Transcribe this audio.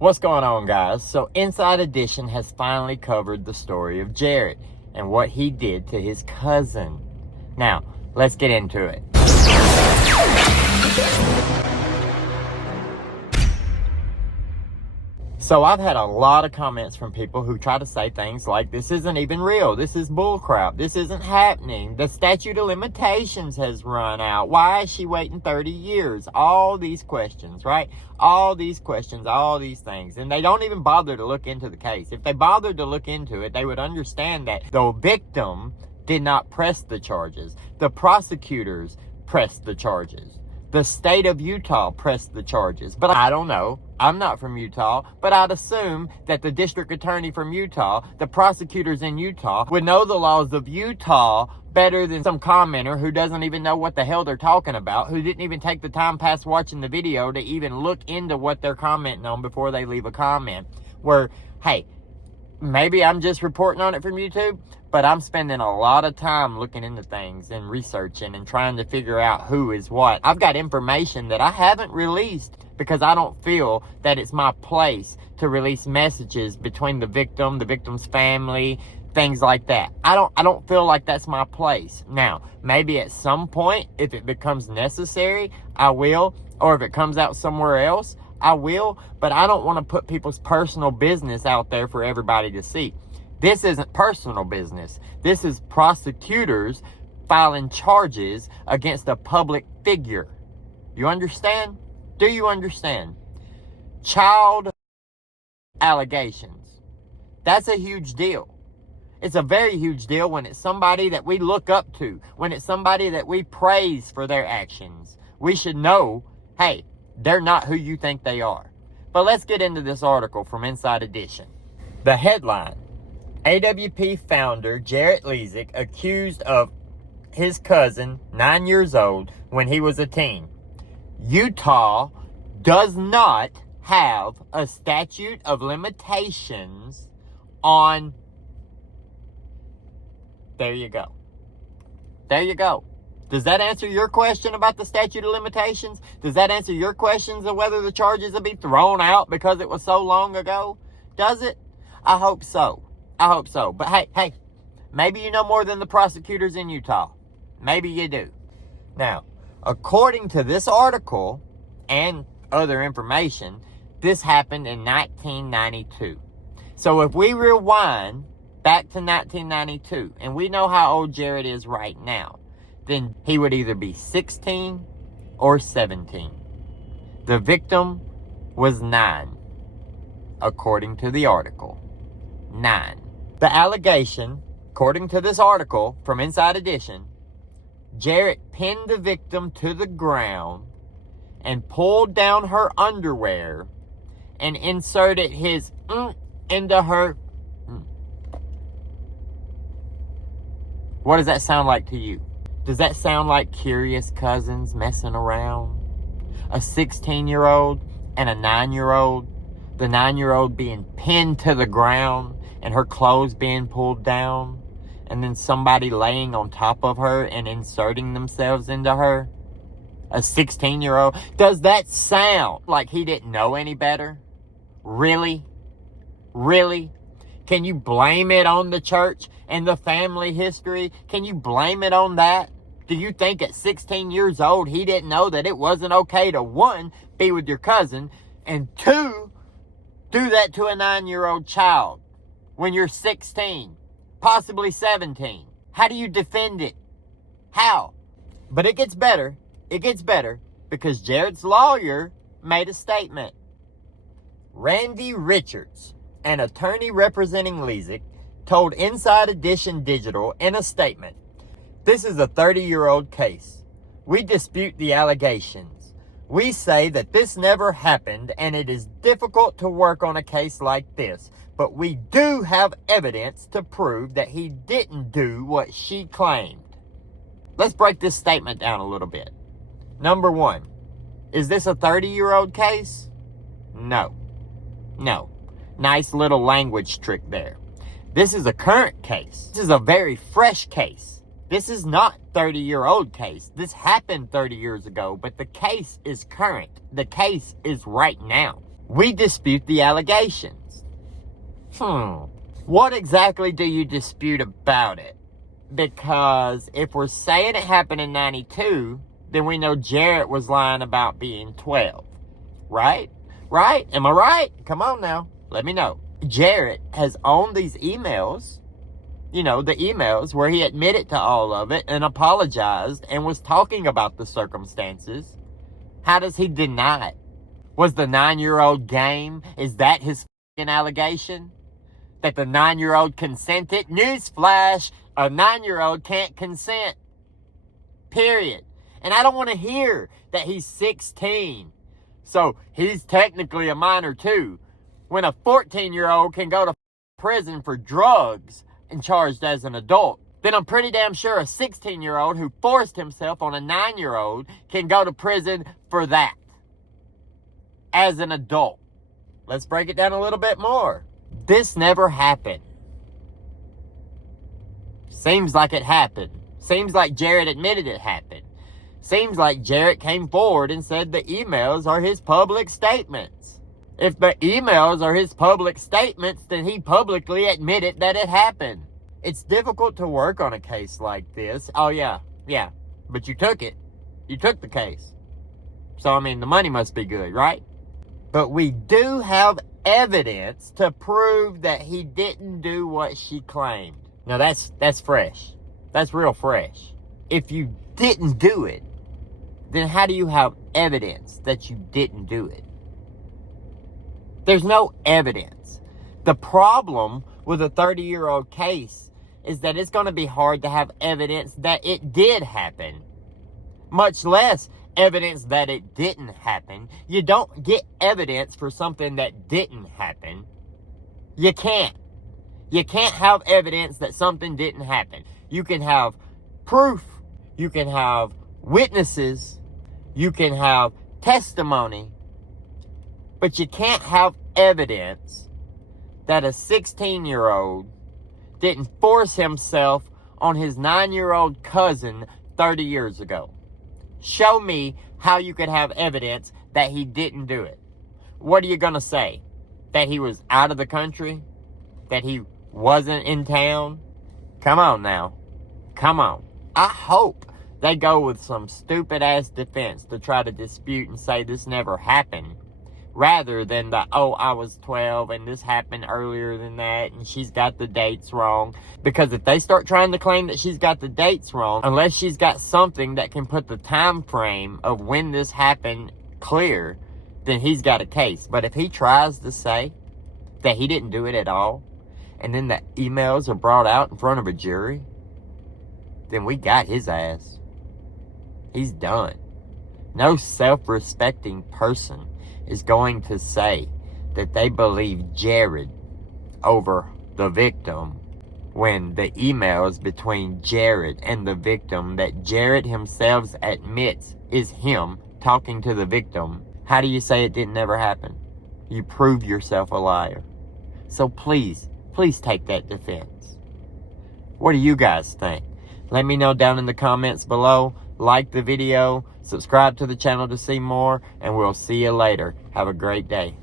What's going on, guys? So Inside Edition has finally covered the story of Jared and what he did to his cousin. Now, let's get into it. So I've had a lot of comments from people who try to say things like, this isn't even real, this is bullcrap, this isn't happening, the statute of limitations has run out, why is she waiting 30 years? All these questions, right? All these questions, all these things. And they don't even bother to look into the case. If they bothered to look into it, they would understand that the victim did not press the charges. The prosecutors pressed the charges. The state of Utah pressed the charges. But I don't know. I'm not from Utah, but I'd assume that the district attorney from Utah, the prosecutors in Utah, would know the laws of Utah better than some commenter who doesn't even know what the hell they're talking about, who didn't even take the time past watching the video to even look into what they're commenting on before they leave a comment. Where, hey, maybe I'm just reporting on it from YouTube, but I'm spending a lot of time looking into things and researching and trying to figure out who is what. I've got information that I haven't released because I don't feel that it's my place to release messages between the victim, the victim's family, things like that. I don't feel like that's my place. Now, maybe at some point, if it becomes necessary, I will, or if it comes out somewhere else, I will, but I don't want to put people's personal business out there for everybody to see. This isn't personal business. This is prosecutors filing charges against a public figure. You understand? Do you understand? Child allegations. That's a huge deal. It's a very huge deal when it's somebody that we look up to, when it's somebody that we praise for their actions. We should know, hey, they're not who you think they are. But let's get into this article from Inside Edition. The headline: AWP founder Jared Leisek accused of his cousin, 9 years old, when he was a teen. Utah does not have a statute of limitations on... There you go. There you go. Does that answer your question about the statute of limitations? Does that answer your questions of whether the charges will be thrown out because it was so long ago? Does it? I hope so. I hope so. But hey, maybe you know more than the prosecutors in Utah. Maybe you do. Now, according to this article and other information, this happened in 1992. So if we rewind back to 1992, and we know how old Jared is right now, then he would either be 16 or 17. The victim was 9, according to the article. 9. The allegation, according to this article from Inside Edition, Jared pinned the victim to the ground and pulled down her underwear and inserted his into her. What does that sound like to you? Does that sound like curious cousins messing around? A 16-year-old and a 9-year-old? The 9-year-old being pinned to the ground and her clothes being pulled down, and then somebody laying on top of her and inserting themselves into her? A 16-year-old? Does that sound like he didn't know any better? Really? Really? Can you blame it on the church and the family history? Can you blame it on that? Do you think at 16 years old he didn't know that it wasn't okay to, 1, be with your cousin, and 2, do that to a 9-year-old child when you're 16, possibly 17? How do you defend it? How? But it gets better. It gets better because Jared's lawyer made a statement. Randy Richards, an attorney representing Leisek, told Inside Edition Digital in a statement, "This is a 30-year-old case. We dispute the allegations. We say that this never happened and it is difficult to work on a case like this, but we do have evidence to prove that he didn't do what she claimed." Let's break this statement down a little bit. Number 1, is this a 30-year-old case? No. No. Nice little language trick there. This is a current case. This is a very fresh case. This is not 30-year-old case. This happened 30 years ago, but the case is current. The case is right now. We dispute the allegations. What exactly do you dispute about it? Because if we're saying it happened in 92, then we know Jared was lying about being 12. Right? Right? Am I right? Come on now. Let me know. Jared has owned these emails, the emails where he admitted to all of it and apologized and was talking about the circumstances. How does he deny it? Was the 9-year-old game? Is that his f***ing allegation? That the 9-year-old consented? Newsflash, a 9-year-old can't consent. Period. And I don't want to hear that he's 16. So he's technically a minor too. When a 14-year-old can go to prison for drugs and charged as an adult, then I'm pretty damn sure a 16-year-old who forced himself on a 9-year-old can go to prison for that as an adult. Let's break it down a little bit more. This never happened. Seems like it happened. Seems like Jared admitted it happened. Seems like Jared came forward and said the emails are his public statements. If the emails are his public statements, then he publicly admitted that it happened. It's difficult to work on a case like this. Oh, yeah. But you took it. You took the case. So, I mean, the money must be good, right? But we do have evidence to prove that he didn't do what she claimed. Now, that's fresh. That's real fresh. If you didn't do it, then how do you have evidence that you didn't do it? There's no evidence. The problem with a 30-year-old case is that it's going to be hard to have evidence that it did happen, much less evidence that it didn't happen. You don't get evidence for something that didn't happen. You can't. You can't have evidence that something didn't happen. You can have proof. You can have witnesses. You can have testimony. But you can't have evidence that a 16-year-old didn't force himself on his 9-year-old cousin 30 years ago. Show me how you could have evidence that he didn't do it. What are you going to say? That he was out of the country? That he wasn't in town? Come on now. Come on. I hope they go with some stupid-ass defense to try to dispute and say this never happened, rather than the, oh, I was 12 and this happened earlier than that and she's got the dates wrong. Because if they start trying to claim that she's got the dates wrong, unless she's got something that can put the time frame of when this happened clear, then he's got a case. But if he tries to say that he didn't do it at all, and then the emails are brought out in front of a jury, then we got his ass. He's done. No self-respecting person is going to say that they believe Jared over the victim when the emails between Jared and the victim that Jared himself admits is him talking to the victim. How do you say it didn't ever happen? You prove yourself a liar. So please take that defense. What do you guys think? Let me know down in the comments below. Like the video, subscribe to the channel to see more, and we'll see you later. Have a great day.